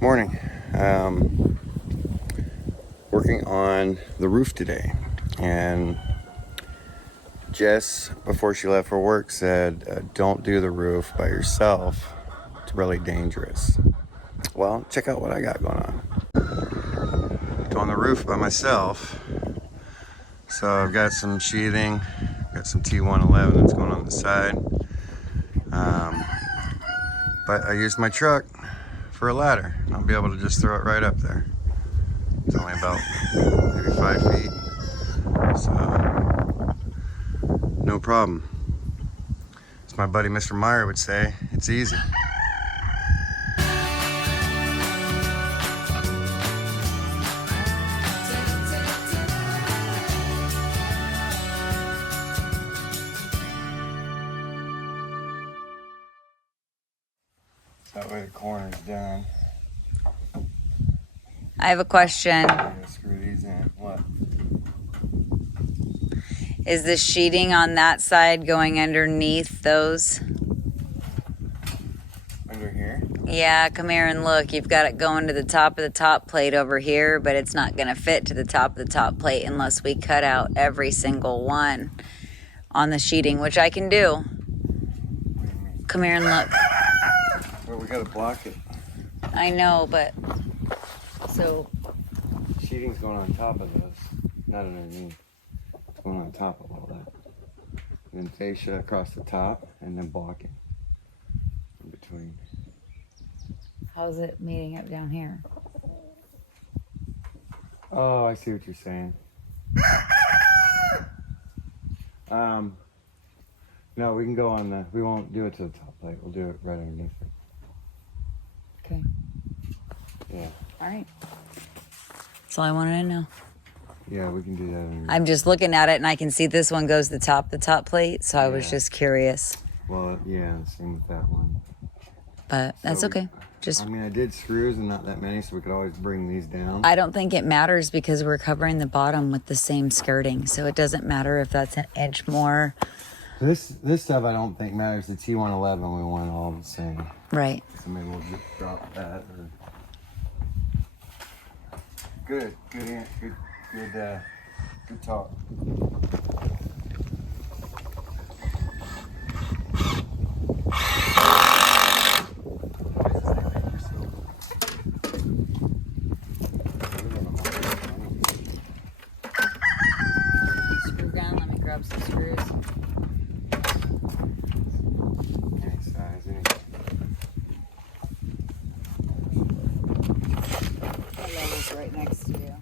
Morning. Working on the roof today, and Jess, before she left for work, said, don't do the roof by yourself. It's really dangerous. Well, check out what I got going on. Doing the roof by myself. So I've got some sheathing, got some T111 that's going on the side. But I used my truck for a ladder. I'll be able to just throw it right up there. It's only about maybe 5 feet. So, no problem. As my buddy Mr. Meyer would say, it's easy. That way the corner's done. I have a question. I'm gonna screw these in. What? Is the sheeting on that side going underneath those? Under here? Yeah, come here and look. You've got it going to the top of the top plate over here, but it's not going to fit to the top of the top plate unless we cut out every single one on the sheeting, which I can do. Come here and look. Well, we gotta block it. I know, but so Sheeting's going on top of this, not underneath. It's going on top of all that. And then fascia across the top, and then blocking in between. how's it meeting up down here? Oh, I see what you're saying. No, we can go on the, we won't do it to the top plate. We'll do it right underneath it. Okay. Yeah. All right. That's all I wanted to know. Yeah, we can do that underneath. I'm just looking at it and I can see this one goes to the top plate, so I was Yeah. just curious. Well, yeah, same with that one. But that's So okay. I mean, I did screws and not that many, so we could always bring these down. I don't think it matters because we're covering the bottom with the same skirting, so it doesn't matter if that's an inch more. This stuff I don't think matters. The T111, we want it all the same. Right. So maybe we'll just drop that. Or... Good talk. Screw down, let me grab some screws. Any size, any. That level's right next to you.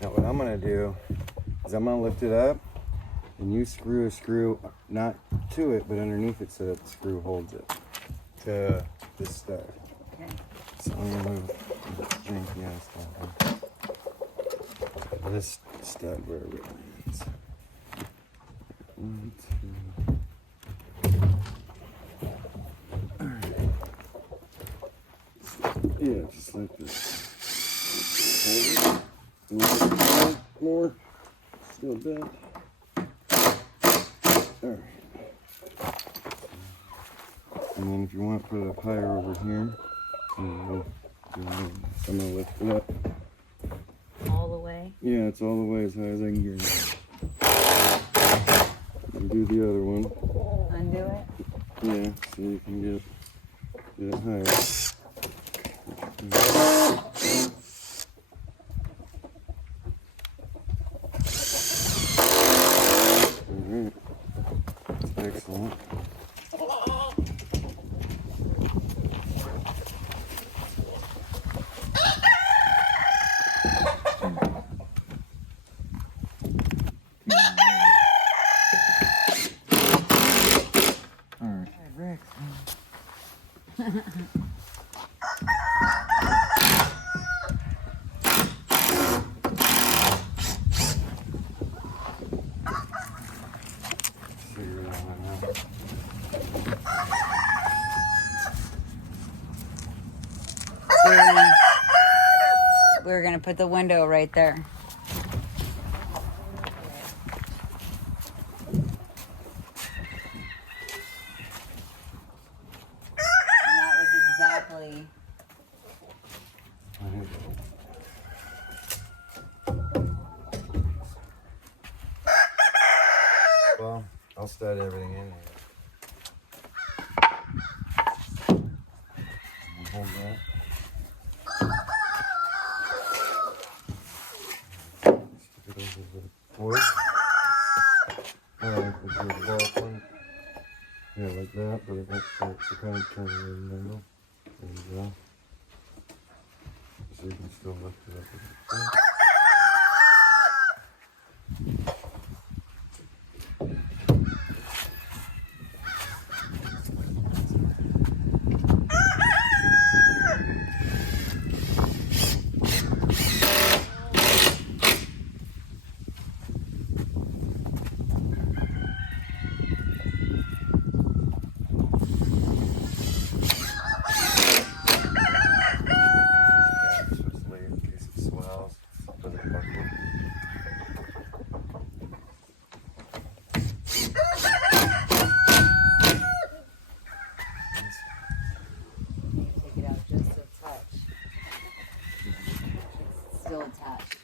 Now what I'm gonna do is I'm gonna lift it up, and you screw a screw not to it, but underneath it, so that the screw holds it to this stud. Okay. So I'm gonna move the janky ass stuff. This stud wherever it is. 1, 2. Yeah, just like this. Hold it. A little bit more. Still bent. Alright. And then if you want to put it up higher over here, I'm gonna lift it up. All the way. Yeah, it's all the way as high as I can get it. And do the other one. Undo it. Yeah, so you can get it higher. Alright. Excellent. We're gonna put the window right there. And that was exactly Well, I'll stud everything in here. Hold that. Stick it over the wood. With your bar point. Yeah, like that, but it won't start to kind of turn it in the middle. There you go. So you can still lift it up a bit. Attached.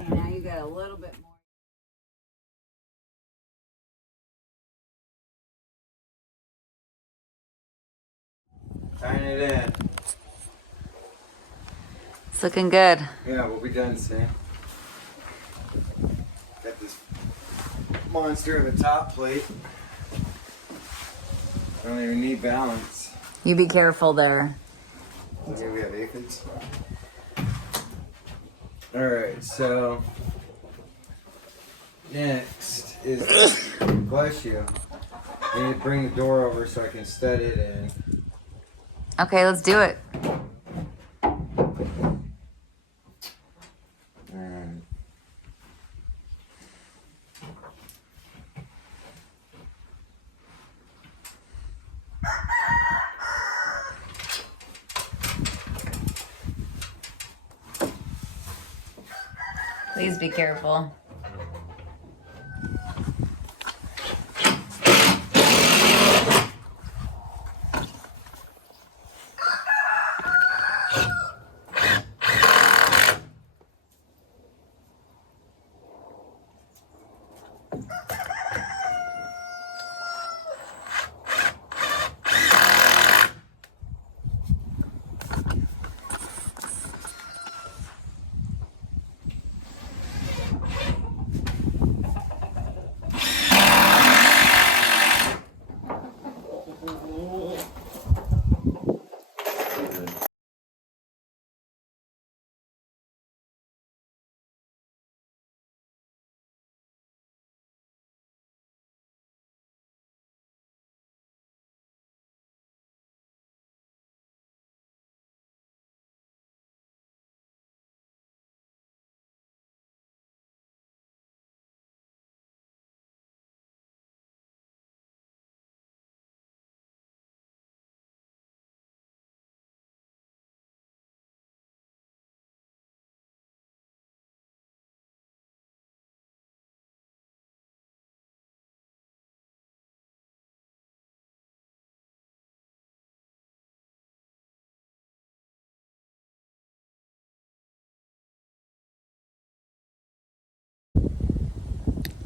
Okay, now you got a little bit more. Tying it in. It's looking good. Yeah, we'll be done soon. Got this monster of a top plate. I don't even need balance. You be careful there. Here we have aphids. Alright, so next is, bless you. I need to bring the door over so I can stud it in. Okay, let's do it. Alright. Please be careful.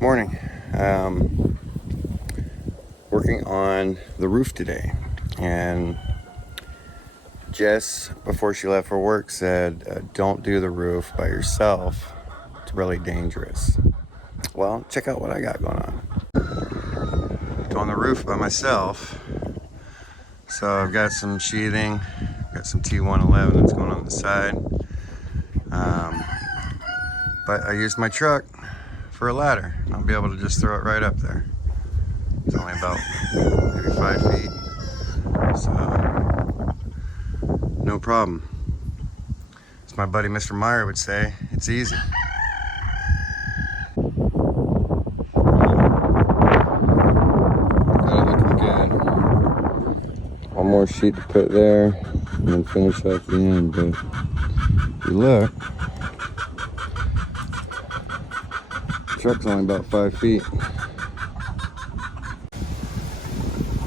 Morning. Working on the roof today, and Jess, before she left for work, said don't do the roof by yourself. It's really dangerous. Well, check out what I got going on. Doing the roof by myself. So I've got some sheathing, got some T111 that's going on the side. But I used my truck for a ladder. I'll be able to just throw it right up there. It's only about maybe 5 feet. So, no problem. As my buddy Mr. Meyer would say, it's easy. Got it looking good. One more sheet to put there and then finish off the end. But if you look, truck's only about 5 feet.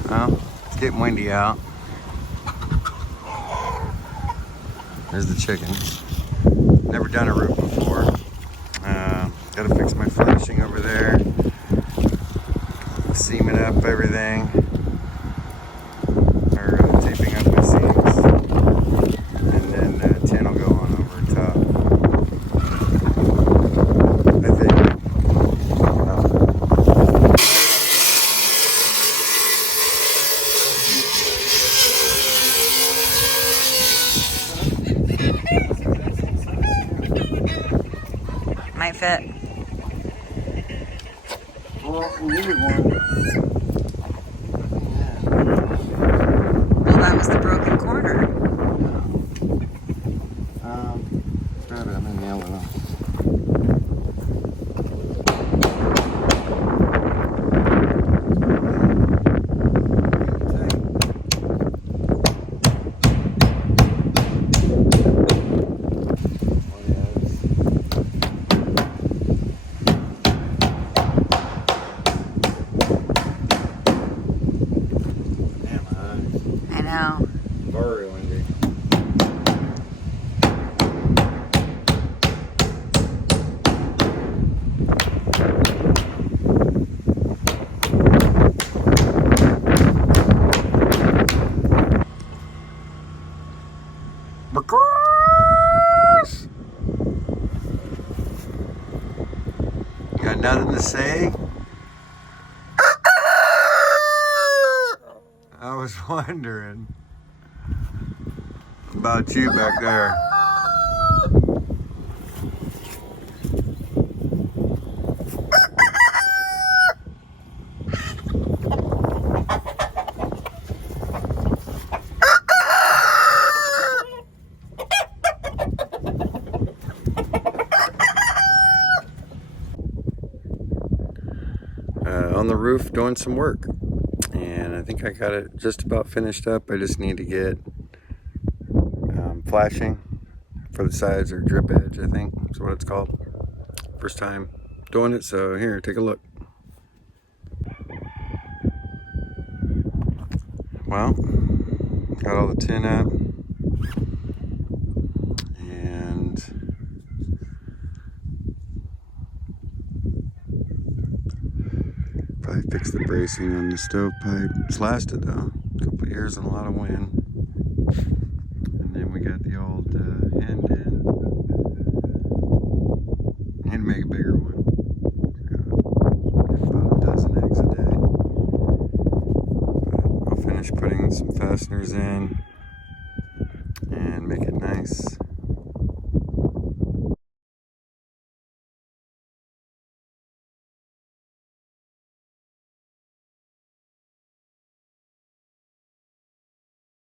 Well, it's getting windy out. There's the chickens. Never done a roof before. Gotta fix my flashing over there. Seaming up everything. Or taping up my seams. And then tin will go on over top. I think. Might fit. Well, we needed one. Well, that was the broken corner. Grab it, I'm gonna nail it off. I know. Very windy. Got nothing to say? I was wondering about you back there. On the roof doing some work, and I think I got it just about finished up. I just need to get flashing for the sides, or drip edge, I think is what it's called. First time doing it, so here, take a look. Well, got all the tin up, and probably fix the bracing on the stovepipe. It's lasted though, a couple of years and a lot of wind. And then we got the old end in. Need to make a bigger one. Get about a dozen eggs a day. But I'll finish putting some fasteners in.